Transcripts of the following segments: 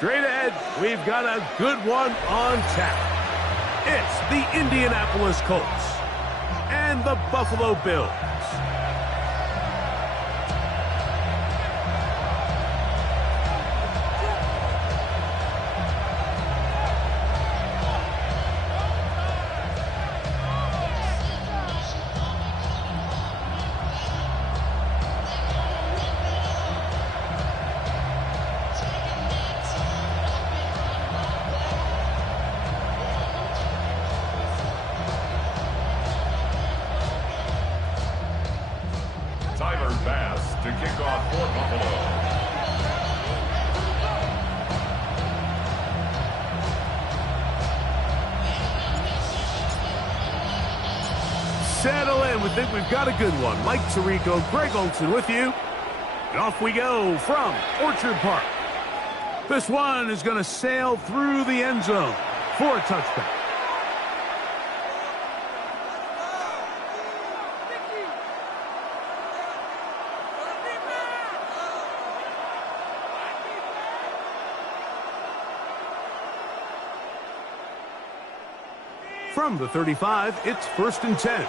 Straight ahead, we've got a good one on tap. It's the Indianapolis Colts and the Buffalo Bills. To kick off for Buffalo. Settle in. We think we've got a good one. Mike Tirico, Greg Olson with you. And off we go from Orchard Park. This one is going to sail through the end zone for a touchdown. From the 35, it's 1st and 10.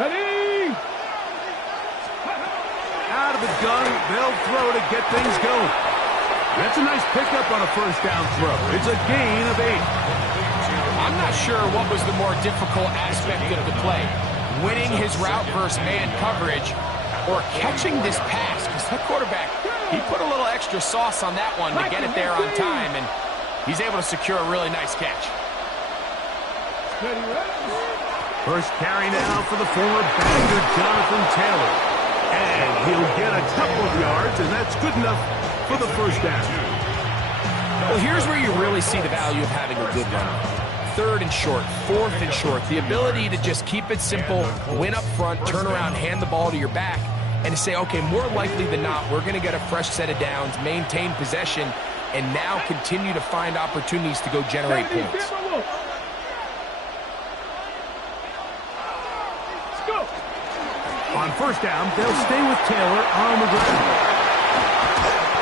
Ready! Out of the gun, they'll throw to get things going. That's a nice pickup on a first down throw. It's a gain of 8. I'm not sure what was the more difficult aspect of the play. Winning his route versus man coverage or catching this pass, because that quarterback, he put a little extra sauce on that one to get it there on time, and he's able to secure a really nice catch. First carry now for the former Banger, Jonathan Taylor. And he'll get a couple of yards, and that's good enough for the first down. Well, here's where you really see the value of having a good run. 3rd and short, 4th and short. The ability to just keep it simple, win up front, turn around, hand the ball to your back, and to say, okay, more likely than not, we're going to get a fresh set of downs, maintain possession, and now continue to find opportunities to go generate points. On first down, they'll stay with Taylor on the ground.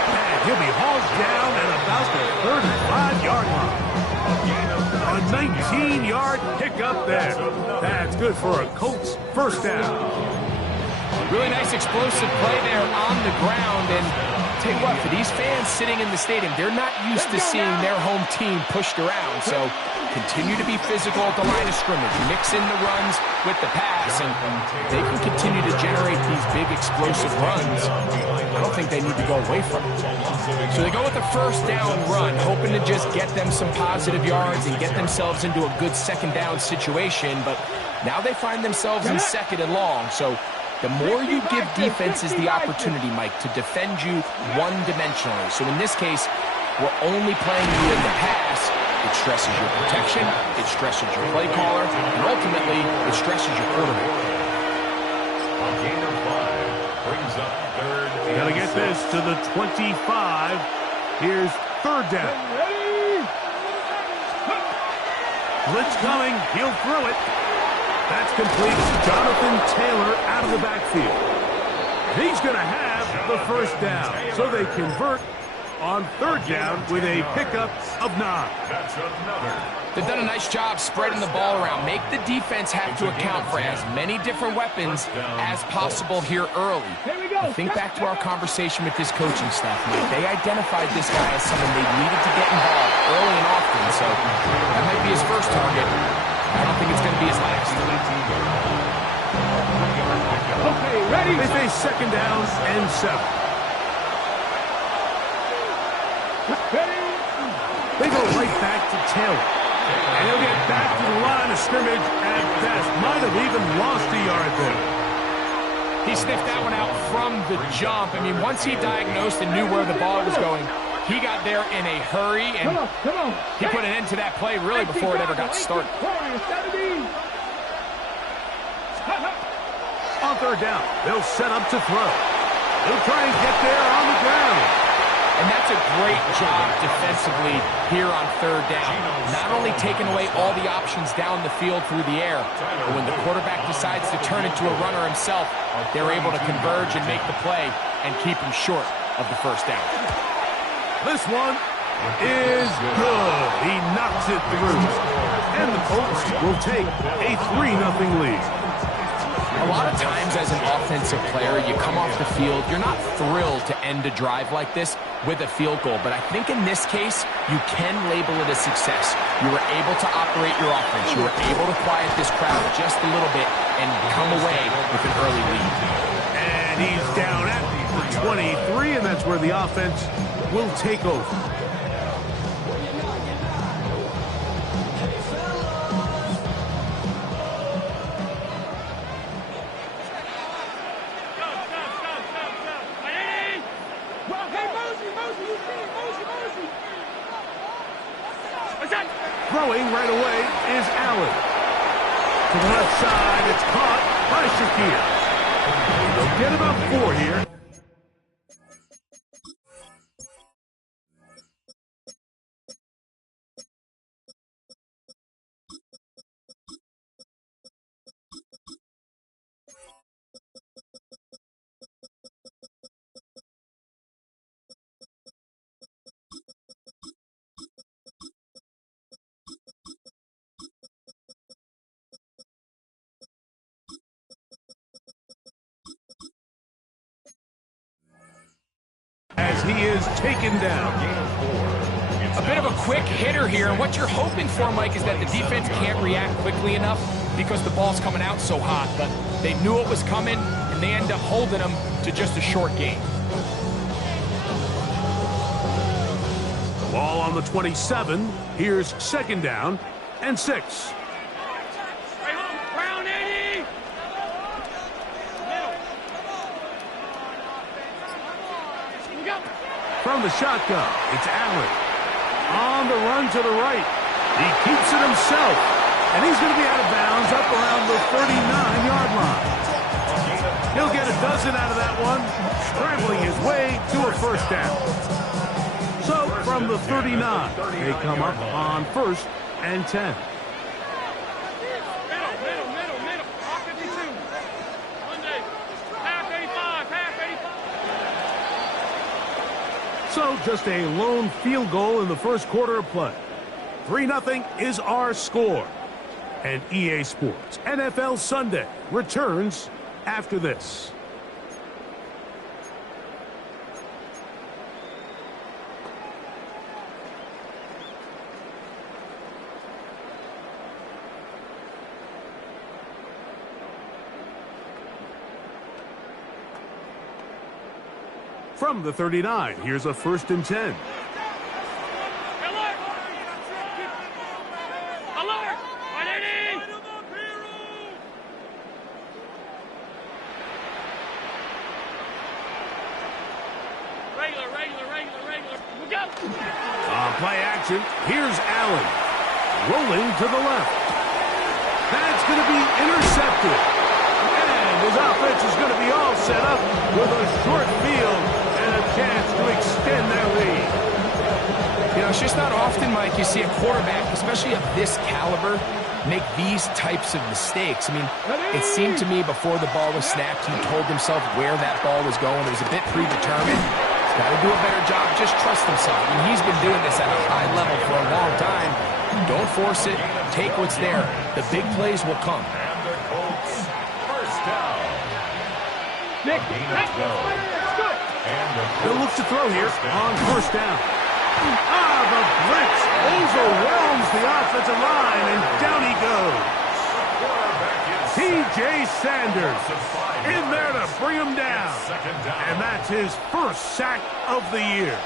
And he'll be hauled down at about the 35-yard line. A 19-yard pickup there. That's good for a Colts first down. Really nice explosive play there on the ground. And tell you what, for these fans sitting in the stadium, they're not used to seeing their home team pushed around. So continue to be physical at the line of scrimmage. Mix in the runs with the pass, and they can continue to generate these big explosive runs. I don't think they need to go away from it. So they go with the first down run, hoping to just get them some positive yards and get themselves into a good second down situation. But now they find themselves in 2nd and long. So the more you give defenses the opportunity, Mike, to defend you one-dimensionally. So in this case, we're only playing you in the pass. It stresses your protection, it stresses your play caller, and ultimately, it stresses your quarterback. A gain of 5 brings up 3rd. Got to get this to the 25. Here's 3rd down. Blitz coming. He'll throw it. That's complete to Jonathan Taylor out of the backfield. He's going to have the first down. So they convert on 3rd down with a pickup of 9. That's another. They've done a nice job spreading the ball around. Make the defense have to account for as many different weapons as possible here early. I think back to our conversation with this coaching staff, Mike. They identified this guy as someone they needed to get involved early and often, so that might be his first target. I don't think it's going to be his last. Okay, ready? They face 2nd down and 7. They go right back to Taylor. And he'll get back to the line of scrimmage at best. Might have even lost a yard there. He sniffed that one out from the jump. I mean, once he diagnosed and knew where the ball was going, he got there in a hurry, and he put an end to that play really before it ever got started. On 3rd down, they'll set up to throw. They'll try and get there on the ground. And that's a great job defensively here on 3rd down. Not only taking away all the options down the field through the air, but when the quarterback decides to turn into a runner himself, they're able to converge and make the play and keep him short of the first down. This one is good. He knocks it through. And the Colts will take a 3-0 lead. A lot of times as an offensive player, you come off the field, you're not thrilled to end a drive like this with a field goal. But I think in this case, you can label it a success. You were able to operate your offense. You were able to quiet this crowd just a little bit and come away with an early lead. And he's down at the 23, and that's where the offense will take over. Throwing right away is Allen. To the left side, it's caught by Shakir. They'll get about 4 here. As he is taken down. A bit of a quick hitter here, and what you're hoping for, Mike, is that the defense can't react quickly enough because the ball's coming out so hot. But they knew it was coming, and they end up holding them to just a short game. Ball on the 27. Here's 2nd down and 6. From the shotgun, it's Allen. On the run to the right. He keeps it himself. And he's going to be out of bounds up around the 39-yard line. He'll get a dozen out of that one, scrambling his way to a 1st down. So from the 39, they come up on 1st and 10. So just a lone field goal in the 1st quarter of play. 3-0 is our score. And EA Sports NFL Sunday returns after this. From the 39, here's a 1st and 10. On play action, here's Allen. Rolling to the left. That's going to be intercepted. And his offense is going to be all set up with a short field and a chance to extend their lead. You know, it's just not often, Mike, you see a quarterback, especially of this caliber, make these types of mistakes. I mean, it seemed to me before the ball was snapped, he told himself where that ball was going. It was a bit predetermined. He's got to do a better job. Just trust himself. I mean, he's been doing this at a high level for a long time. Don't force it. Take what's there. The big plays will come. And the Colts, 1st down. Nick, Let's go. He'll look to throw here on 1st down. The blitz overwhelms the offensive line, and down he goes. T.J. Sanders in there to bring him down. And that's his 1st sack of the year.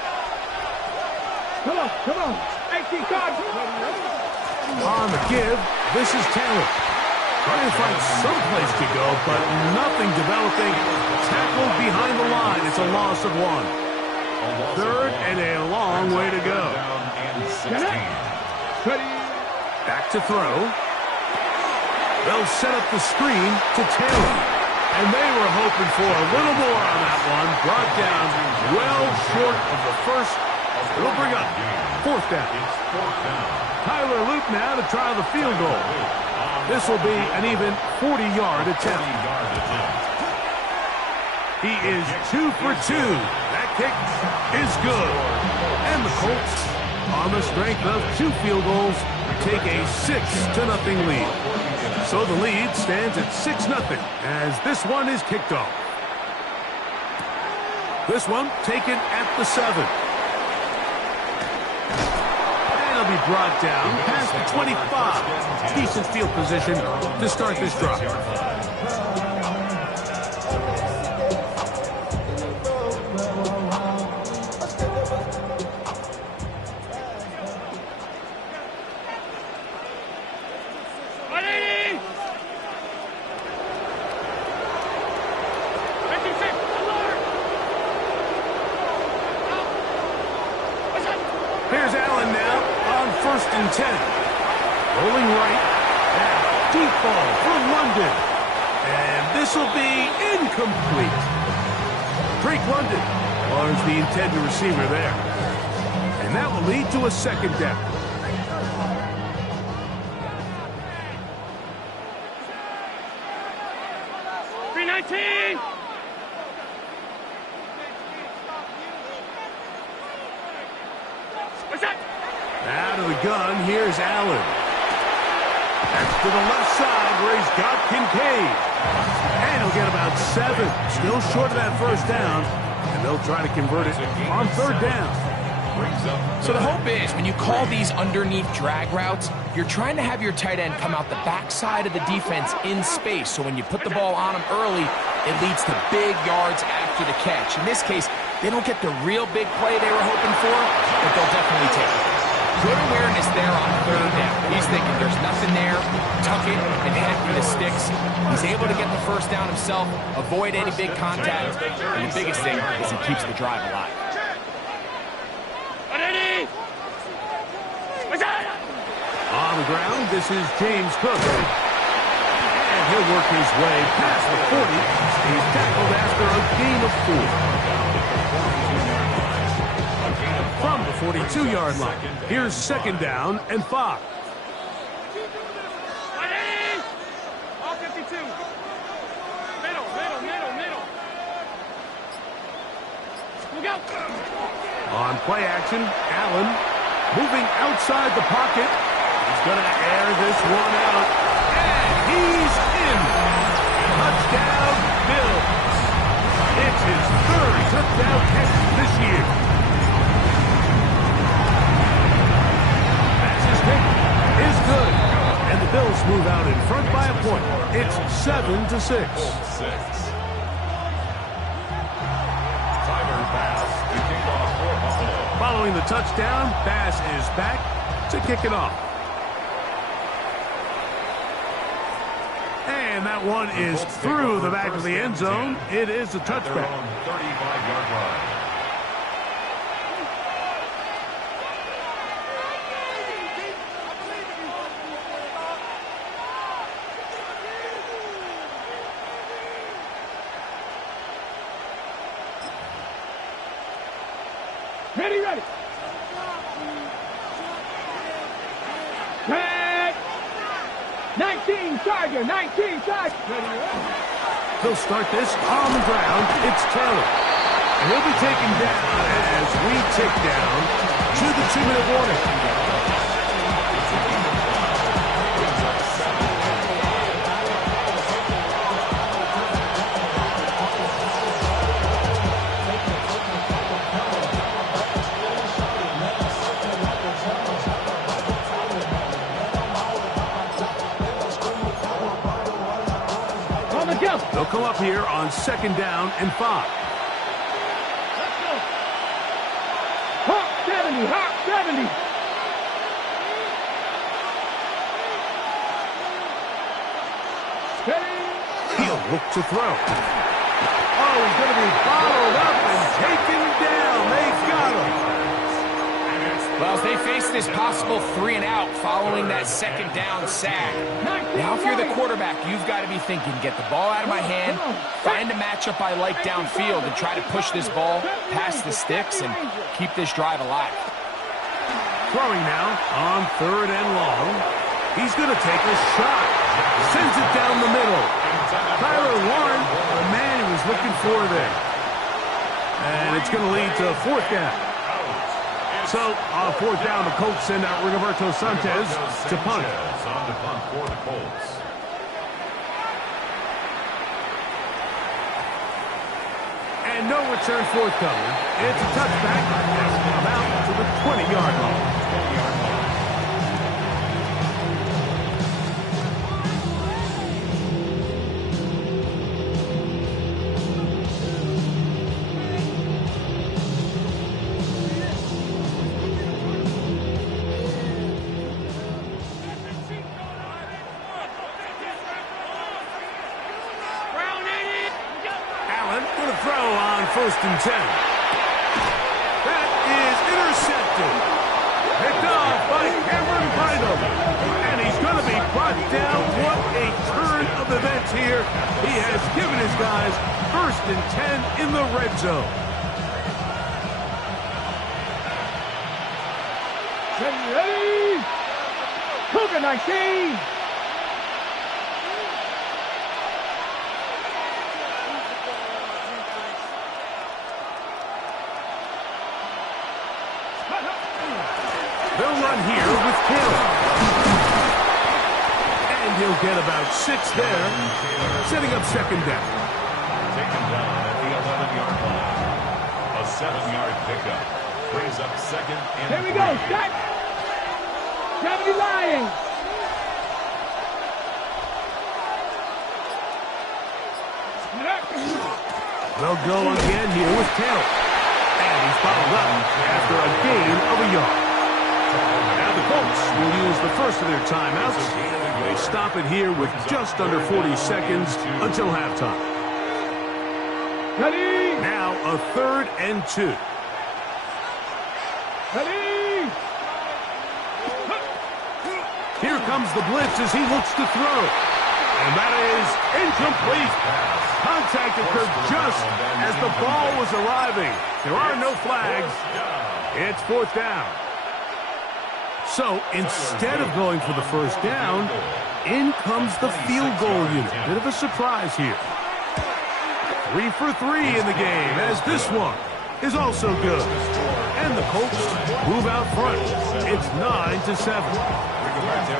Come on. 18 cards. On the give, this is Taylor. Trying to find some place to go, but nothing developing. Tackled behind the line. It's a loss of 1. 3rd and a long way to go. Back to throw. They'll set up the screen to Taylor. And they were hoping for a little more on that one. Brought down well short of the 1st. It'll bring up 4th down. Tyler Luke now to try the field goal. This will be an even 40-yard attempt. He is 2 for 2. That kick is good. And the Colts on the strength of 2 field goals, take a 6-0 lead. So the lead stands at 6-0 as this one is kicked off. This one taken at the 7. And it'll be brought down past the 25. Decent field position to start this drive. Here's Allen now on 1st and 10. Rolling right. And deep ball for London. And this will be incomplete. Drake London was the intended receiver there. And that will lead to a 2nd down. Out of the gun, here's Allen. That's to the left side where he's got Kincaid. And he'll get about 7. Still short of that 1st down. And they'll try to convert it on 3rd down. So the hope is when you call these underneath drag routes, you're trying to have your tight end come out the backside of the defense in space. So when you put the ball on him early, it leads to big yards after the catch. In this case, they don't get the real big play they were hoping for, but they'll definitely take it. Good awareness there on 3rd down. He's thinking there's nothing there, tuck it, and head for the sticks. He's able to get the 1st down himself, avoid any big contact, and the biggest thing is he keeps the drive alive. On the ground, this is James Cook. And he'll work his way past the 40. He's tackled after a gain of 4. From the 42-yard line, here's 2nd down and 5. All 52. Middle. Look out. On play action, Allen moving outside the pocket. He's going to air this one out. And he's in. Touchdown, Bills. It's his 3rd touchdown catch this year. Is good. And the Bills move out in front by a point. It's 7-6. Following the touchdown, Bass is back to kick it off. And that one is through the back of the end zone. It is a touchback. 35-yard line. Ready. Red. 19 Charger. They'll start this on the ground. It's Taylor. And he'll be taken down as we tick down to the 2-minute warning. They'll come up here on 2nd down and 5. Let's go. Hawk 70. He'll look to throw. Oh, he's going to be followed up and taken down. They've got him. Well, as they face this possible 3-and-out following that 2nd down sack. Now, if you're the quarterback, you've got to be thinking, get the ball out of my hand, find a matchup I like downfield, and try to push this ball past the sticks and keep this drive alive. Throwing now on 3rd and long. He's going to take a shot. Sends it down the middle. Tyler Warren, the man he was looking for there. And it's going to lead to a 4th down. So, on fourth down, the Colts send out Rigoberto Sanchez to punt. On to punt for the Colts. And no return forthcoming. It's a touchback. About to the 20-yard line. First and 10. That is intercepted. Picked off by Cameron Bynum. And he's going to be brought down. What a turn of events here. He has given his guys first and 10 in the red zone. Ready? Cougar 19. They'll run here with Taylor. And he'll get about 6 there, setting up second down. Taken down at the 11-yard line. A 7-yard pickup. Brings up second and Here we go, set. 70 Lions. They'll go again here with Taylor. And he's followed up after a gain of a yard. Now the Colts will use the first of their timeouts. They stop it here with just under 40 seconds until halftime. Ready? Now a 3rd and 2. Ready? Here comes the blitz as he looks to throw. And that is incomplete. Contact occurred just as the ball was arriving. There are no flags. It's 4th down. So instead of going for the first down, in comes the field goal unit. Bit of a surprise here. 3 for 3 in the game, as this one is also good. And the Colts move out front. It's 9-7.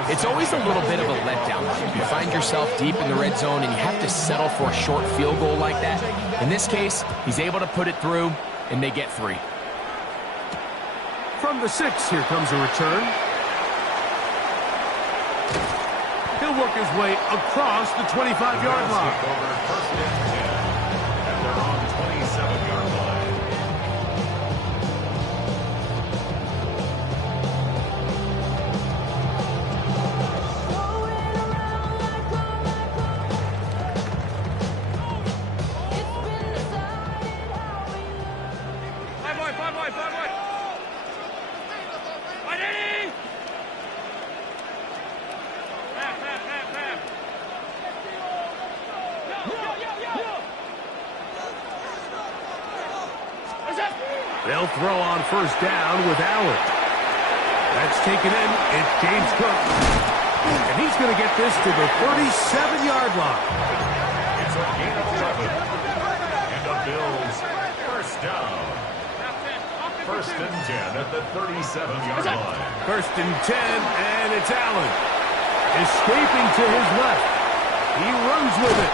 It's always a little bit of a letdown. You find yourself deep in the red zone and you have to settle for a short field goal like that. In this case, he's able to put it through, and they get 3. From the 6, here comes a return. He'll work his way across the 25-yard line. First and 10. And they're on 27-yard line. They'll throw on first down with Allen. That's taken in. It's James Cook. And he's going to get this to the 37-yard line. It's a gain of 11. And the Bills first down. First and 10 at the 37-yard line. First and 10, and it's Allen. Escaping to his left. He runs with it.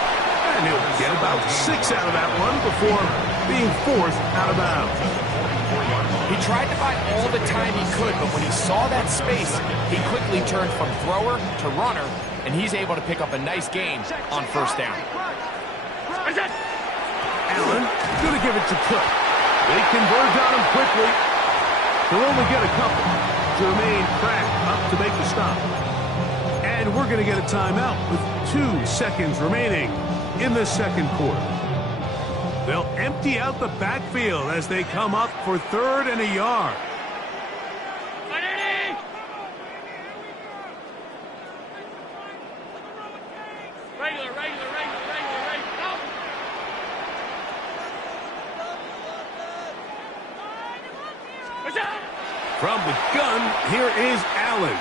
And he'll get about 6 out of that one before being forced out of bounds. He tried to buy all the time he could, but when he saw that space, he quickly turned from thrower to runner, and he's able to pick up a nice gain on first down. Allen going to give it to Cook. They convert on him quickly. They'll only get a couple. Jermaine Pratt up to make the stop. And we're going to get a timeout with 2 seconds remaining in the second quarter. They'll empty out the backfield as they come up for 3rd and a yard. From the gun, here is Allen.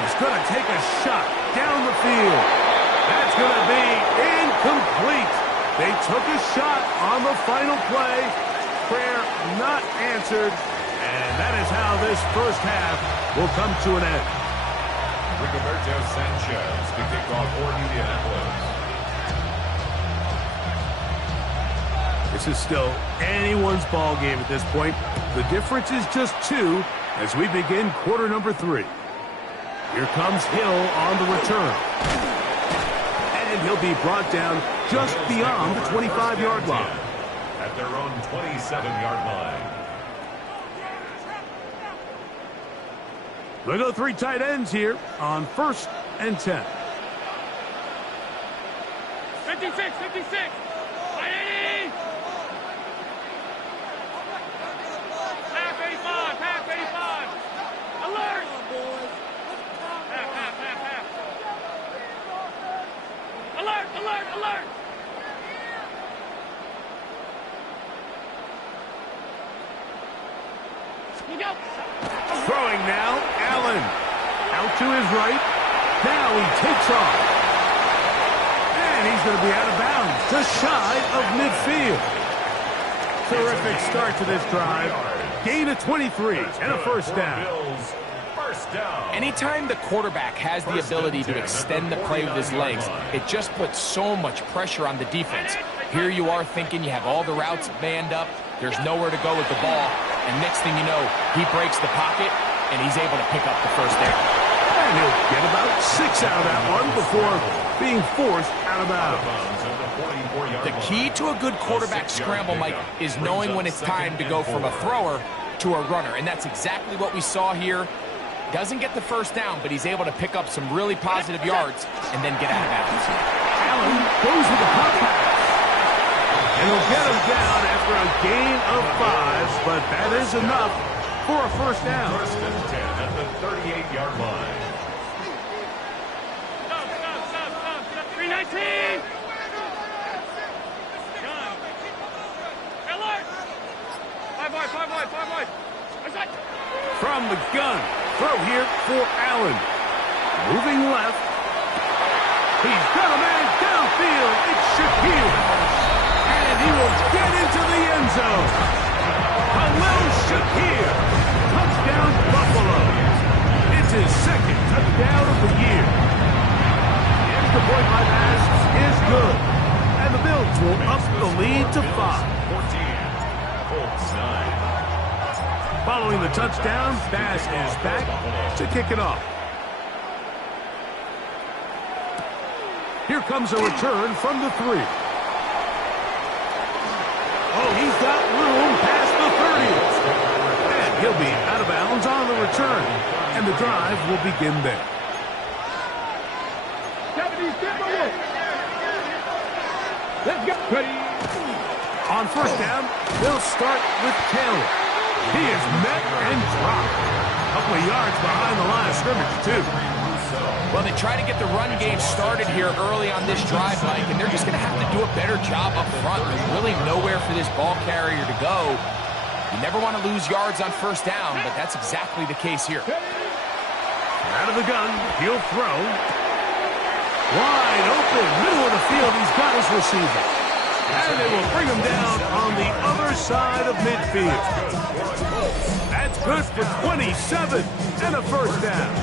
He's going to take a shot down the field. That's going to be incomplete. They took a shot on the final play. Prayer not answered, And that is how this first half will come to an end. Rigoberto Sanchez to kick off for Indianapolis. This is still anyone's ball game at this point. The difference is just 2 as we begin quarter number 3. Here comes Hill on the return. And he'll be brought down just beyond the 25-yard line. At their own 27-yard line. We'll go 3 tight ends here on 1st and 10. 56, 56. 80. Half 85, half 85. Alert. Half. Alert. You go. Throwing now, Allen. Out to his right. Now he takes off. And he's going to be out of bounds, just shy of midfield. Terrific start to this drive. Gain of 23 and a first down. Anytime the quarterback has the ability to extend the play with his legs, it just puts so much pressure on the defense. Here you are thinking you have all the routes manned up. There's nowhere to go with the ball. And next thing you know, he breaks the pocket, and he's able to pick up the first down. And he'll get about 6 out of that one before being forced out of bounds. The key to a good quarterback scramble, Mike, is knowing when it's time to go from a thrower to a runner. And that's exactly what we saw here. Doesn't get the first down, but he's able to pick up some really positive yards and then get out of bounds. Allen goes with the pop pass. And he'll get him down after a gain of 5, but that is enough for a first down. 1st and 10 at the 38-yard line. Stop. 319. Alert. 5 wide. From the gun, throw here for Allen. Moving left. He's got a man downfield. It's Shakir. And he will get into the end zone. Khalil Shakir. Touchdown, Buffalo. It's his 2nd touchdown of the year. The extra point by pass is good. And the Bills will up the lead to 5. 14. Colts 9. Following the touchdown, Bass is back to kick it off. Here comes a return from the 3. Oh, he's got room past the 30. And he'll be out of bounds on the return. And the drive will begin there. Let's go. Ready. On first down, they'll start with Taylor. He is met and dropped. A couple of yards behind the line of scrimmage, too. Well, they try to get the run game started here early on this drive, Mike, and they're just going to have to do a better job up front. There's really nowhere for this ball carrier to go. You never want to lose yards on first down, but that's exactly the case here. Out of the gun, he'll throw. Wide open, middle of the field, he's got his receiver. And they will bring him down on the other side of midfield. That's good for 27 and a first down.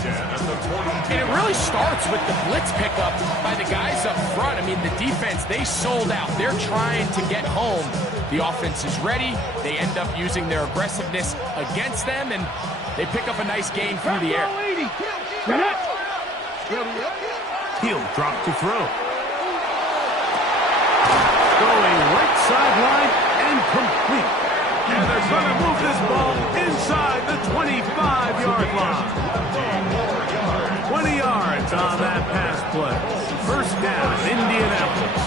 And it really starts with the blitz pickup by the guys up front. I mean, the defense, they sold out. They're trying to get home. The offense is ready. They end up using their aggressiveness against them, and they pick up a nice gain through the air. He'll drop to throw. Going right sideline and complete. And they're going to move this ball inside the 25-yard line. 20 yards on that pass play. First down, Indianapolis.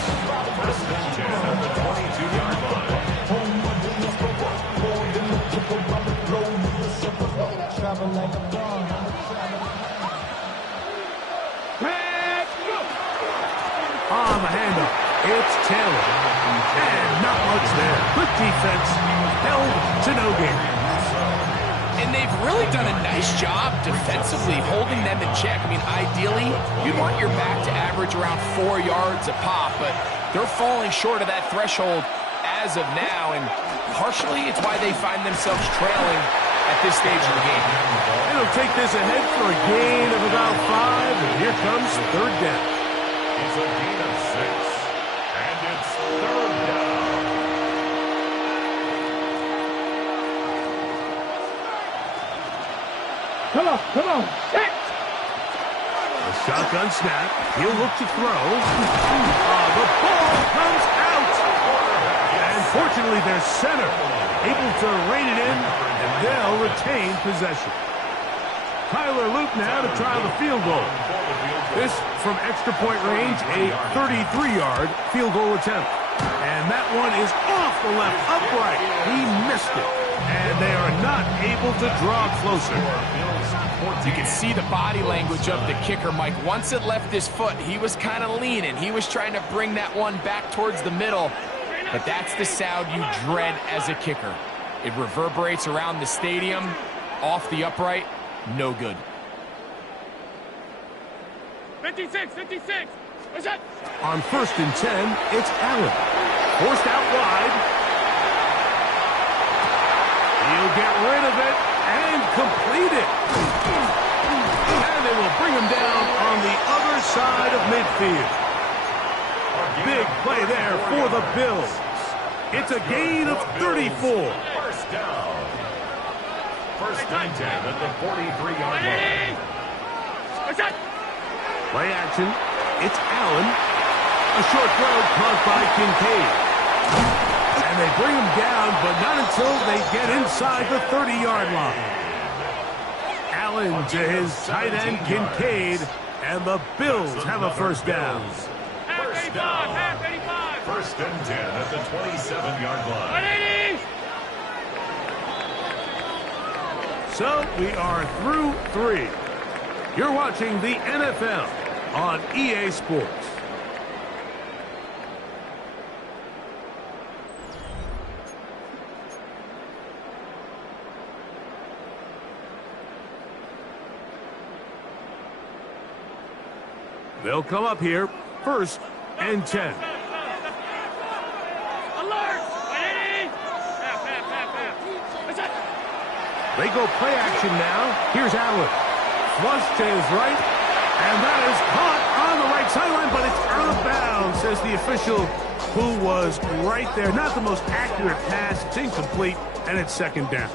First and 10 at the 22-yard line. On the handoff, it's Taylor. And not much there. Good defense, held to no gain. And they've really done a nice job defensively holding them in check. I mean, ideally, you'd want your back to average around 4 yards a pop, but they're falling short of that threshold as of now, and partially it's why they find themselves trailing at this stage of the game. It'll take this ahead for a gain of about 5, and here comes third down. It's a gain of 6, and it's third down. Come on, set. A shotgun snap. He'll look to throw. The ball comes out. And fortunately, their center able to rein it in, and they'll retain possession. Tyler Luke now to try the field goal. This from extra point range, a 33-yard field goal attempt. And that one is off the left upright. He missed it. And they are not able to draw closer. You can see the body language of the kicker, Mike. Once it left his foot, he was kind of leaning. He was trying to bring that one back towards the middle. But that's the sound you dread as a kicker. It reverberates around the stadium, off the upright, no good. 56. What's that? On 1st and 10, it's Allen. Forced out wide. He'll get rid of it and complete it. And they will bring him down on the other side of midfield. Big play there for the Bills. It's a gain of 34. First down. First and 10 at the 43-yard line. What's that? Play action. It's Allen. A short throw caught by Kincaid. And they bring him down, but not until they get inside the 30-yard line. Allen to his tight end, Kincaid, and the Bills have a first down. First down. First and 10 at the 27-yard line. So we are through 3. You're watching the NFL on EA Sports. They'll come up here, 1st and 10. They go play action now. Here's Allen. Flush to his right. And that is caught on the right sideline, but it's out of bounds, says the official who was right there. Not the most accurate pass. It's incomplete, and it's 2nd down.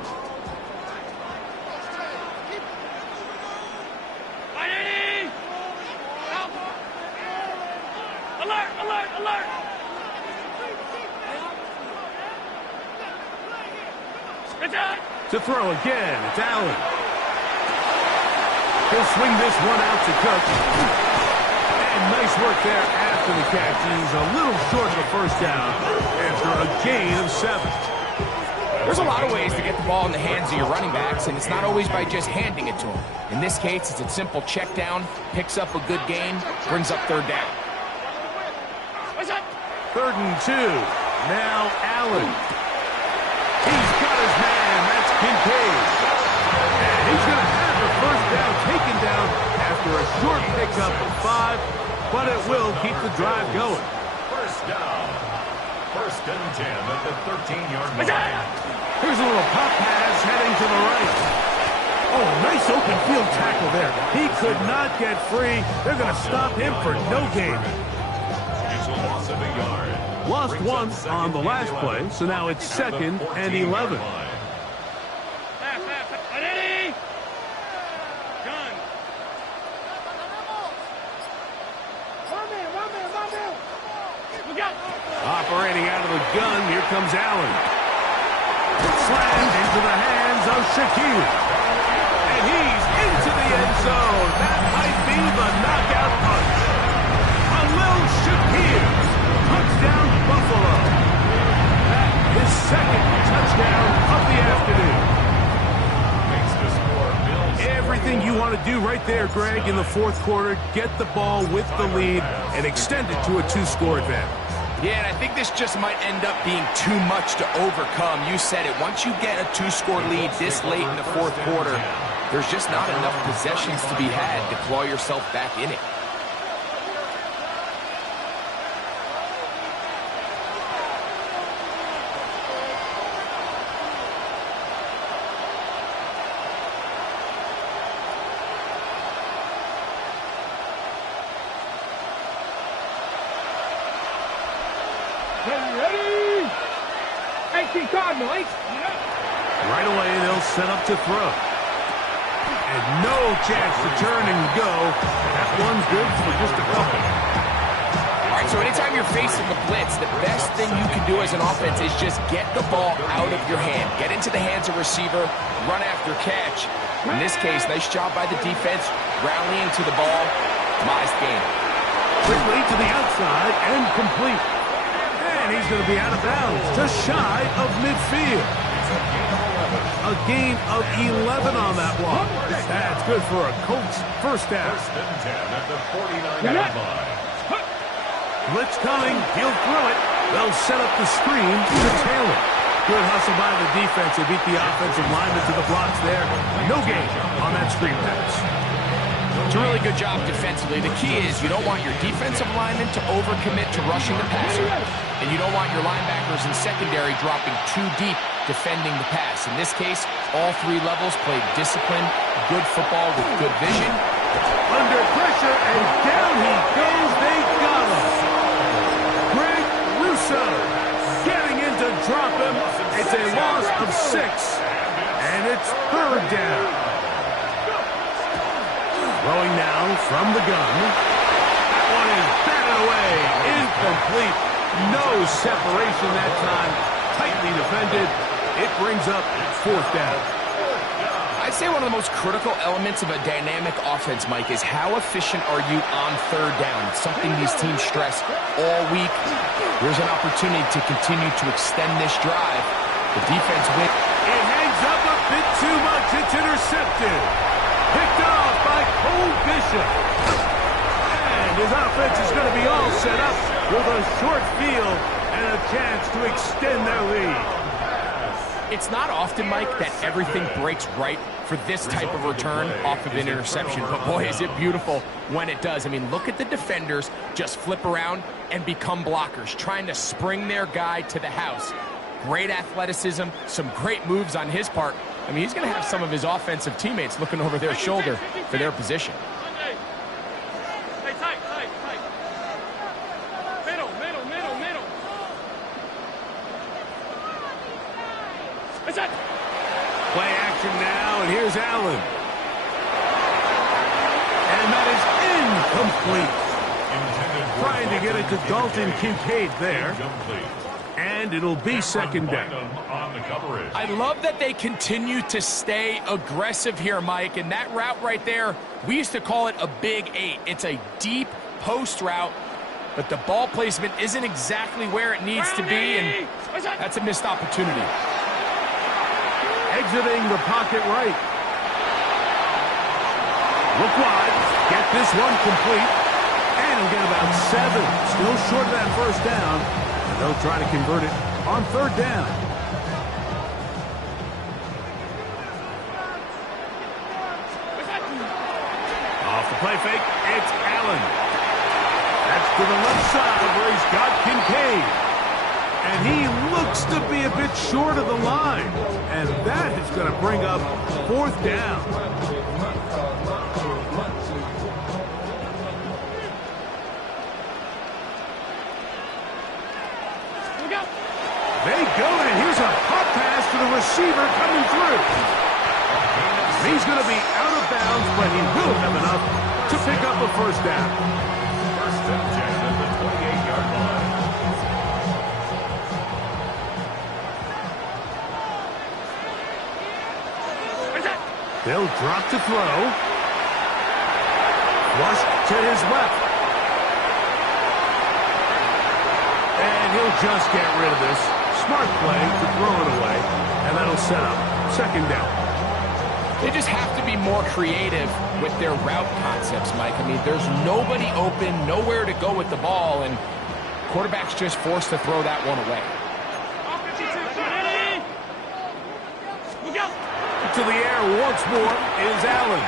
To throw again, it's Allen. He'll swing this one out to Cook. And nice work there after the catch. He's a little short of the first down after a gain of 7. There's a lot of ways to get the ball in the hands of your running backs, and it's not always by just handing it to them. In this case, it's a simple check down, picks up a good gain, brings up 3rd down. 3rd and 2. Now Allen. He's got his man. That's Kincaid. And he's going to have the first down taken down after a short pickup of 5, but it will keep the drive going. First down. First and 10 at the 13-yard line. Here's a little pop pass heading to the right. Oh, nice open field tackle there. He could not get free. They're going to stop him for no gain. It's a loss of a yard. Lost one on the last play, so now it's 2nd and 11. Operating out of the gun, here comes Allen. Slammed into the hands of Shaquille. And he's into the end zone. That might be the knockout punch. Khalil Shaquille. Touchdown, Buffalo. That is 2nd touchdown of the afternoon. Makes the score. Bills. Everything you want to do right there, Greg, in the 4th quarter. Get the ball with the lead and extend it to a 2-score advantage. Yeah, and I think this just might end up being too much to overcome. You said it. Once you get a 2-score lead this late in the 4th quarter, there's just not enough possessions to be had to claw yourself back in it. 18 Cardinal, 8. Right away, they'll set up to throw. And no chance to turn and go. That one's good for just a couple. All right, so anytime you're facing the blitz, the best thing you can do as an offense is just get the ball out of your hand. Get into the hands of receiver, run after catch. In this case, nice job by the defense, rallying to the ball. Nice game. Quickly to the outside and complete. And he's going to be out of bounds, just shy of midfield. A gain of 11 on that one. That's good for a Colts first down. First and 10 at the 49-yard line. Blitz coming. He'll throw it. They'll set up the screen to Taylor. Good hustle by the defense. They beat the offensive lineman to the blocks there. No gain on that screen pass. It's a really good job defensively. The key is you don't want your defensive linemen to overcommit to rushing the passer, and you don't want your linebackers in secondary dropping too deep defending the pass. In this case, all three levels played disciplined, good football with good vision. Under pressure, and down he goes. They got him. Greg Russo getting in to drop him. It's a loss of 6, and it's third down. Throwing now from the gun. That one is batted away. Incomplete. No separation that time. Tightly defended. It brings up fourth down. I'd say one of the most critical elements of a dynamic offense, Mike, is how efficient are you on third down? It's something these teams stress all week. Here's an opportunity to continue to extend this drive. The defense wins. It hangs up a bit too much. It's intercepted. Picked off by Cole Bishop. And his offense is going to be all set up with a short field and a chance to extend their lead. It's not often, Mike, that everything breaks right for this type of return off of an interception. But boy, is it beautiful when it does. I mean, look at the defenders just flip around and become blockers, trying to spring their guy to the house. Great athleticism, some great moves on his part. I mean, he's going to have some of his offensive teammates looking over their shoulder for their position. Play action now, and here's Allen. And that is incomplete. Trying to get it to Dalton Kincaid there. And it'll be second down. I love that they continue to stay aggressive here, Mike. And that route right there, we used to call it a big 8. It's a deep post route, but the ball placement isn't exactly where it needs to be, and that's a missed opportunity. Exiting the pocket right. Look wide. Get this one complete. And he'll get about 7. Still short of that first down. And they'll try to convert it on third down. Off the play fake. It's Allen. That's to the left side where he's got Kincaid. And he looks to be a bit short of the line. And that is going to bring up fourth down. They go, and here's a pop pass to the receiver coming through. He's going to be out of bounds, but he will have enough to pick up a first down. First and 10 at the 28-yard line. They'll drop to throw. Flush to his left. And he'll just get rid of this. Smart play to throw it away. And that'll set up second down. They just have to be more creative with their route concepts, Mike. I mean, there's nobody open, nowhere to go with the ball, and quarterback's just forced to throw that one away. To the air once more is Allen.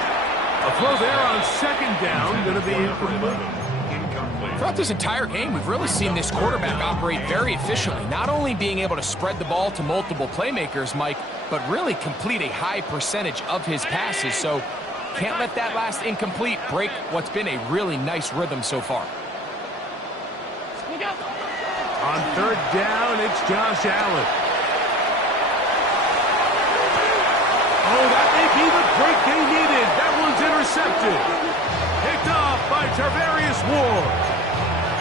A throw there on second down, going to be incomplete. Throughout this entire game, we've really seen this quarterback operate very efficiently, not only being able to spread the ball to multiple playmakers, Mike, but really complete a high percentage of his passes. So can't let that last incomplete break what's been a really nice rhythm so far. On third down, it's Josh Allen. be the break they needed. That one's intercepted. Picked off by Tarvarius Ward.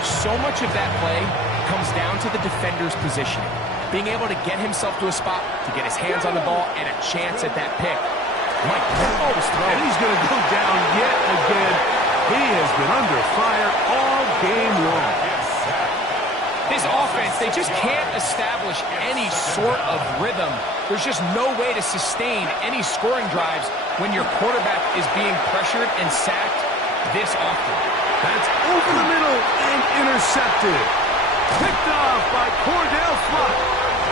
So much of that play comes down to the defender's positioning. Being able to get himself to a spot, to get his hands on the ball, and a chance at that pick. Mike, that ball was thrown. And he's going to go down yet again. He has been under fire all game long. This offense, they just can't establish any sort of rhythm. There's just no way to sustain any scoring drives when your quarterback is being pressured and sacked this often. That's over the middle and intercepted. Picked off by Cordell Flock.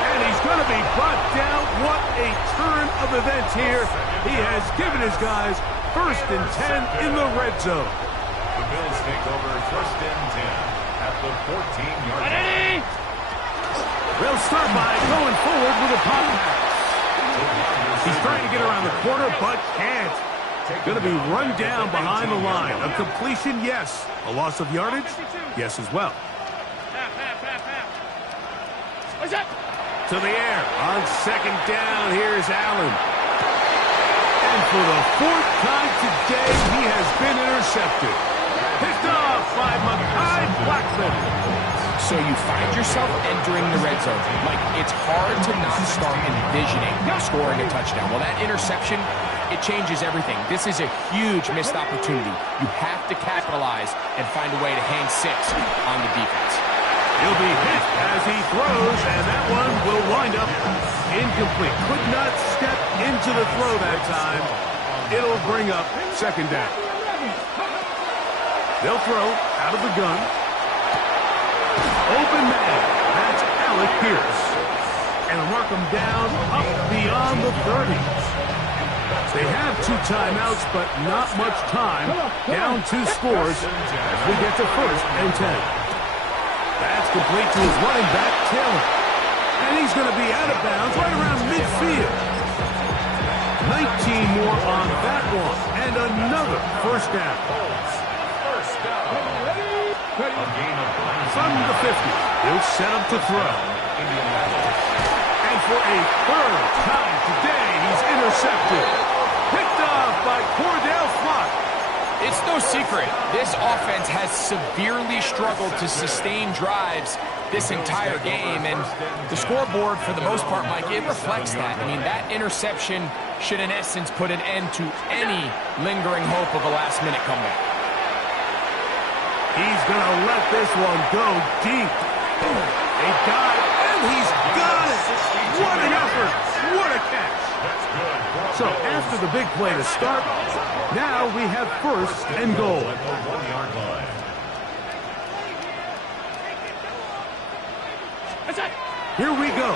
And he's going to be brought down. What a turn of events here. He has given his guys 1st and 10 in the red zone. The Bills take over 1st and 10 at the 14-yard line. They'll start by going forward with a pop pass. He's trying to get around the corner, but can't. Going to be run down behind the line. A completion, yes. A loss of yardage, yes as well. To the air. On 2nd down, here's Allen. And for the 4th time today, he has been intercepted. Picked off by Mekhi Blackman. So you find yourself entering the red zone. Like, it's hard to not start envisioning scoring a touchdown. Well, that interception, it changes everything. This is a huge missed opportunity. You have to capitalize and find a way to hang 6 on the defense. He'll be hit as he throws, and that one will wind up incomplete. Could not step into the throw that time. It'll bring up 2nd down. They'll throw out of the gun. Open man. That's Alec Pierce. And mark him down up beyond the 30. They have 2 timeouts, but not much time. Down 2 scores as we get to 1st and 10. That's complete to his running back, Taylor. And he's going to be out of bounds right around midfield. 19 more on that one. And another 1st down. From the 50, he'll set up to throw. And for a 3rd time today, he's intercepted. Picked off by Cordell Flock. It's no secret, this offense has severely struggled to sustain drives this entire game, and the scoreboard, for the most part, Mike, it reflects that. I mean, that interception should, in essence, put an end to any lingering hope of a last-minute comeback. He's going to let this one go deep. They got it, and he's got it. What an effort. What a catch. So after the big play to start, now we have 1st and goal. Here we go.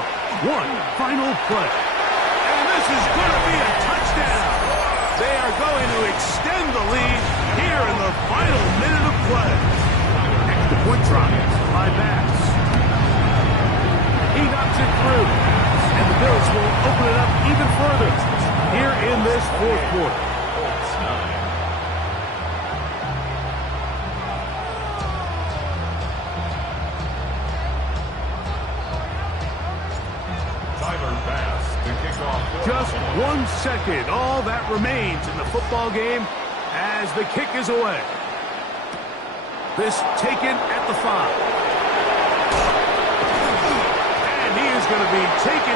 One final play. And this is going to be a touchdown. They are going to extend the lead here in the final minute of play. Extra point try by Bass. He knocks it through. And the Bills will open it up even further here in this 4th quarter. Just 1 second, all that remains in the football game as the kick is away. This taken at the 5. And he is going to be taken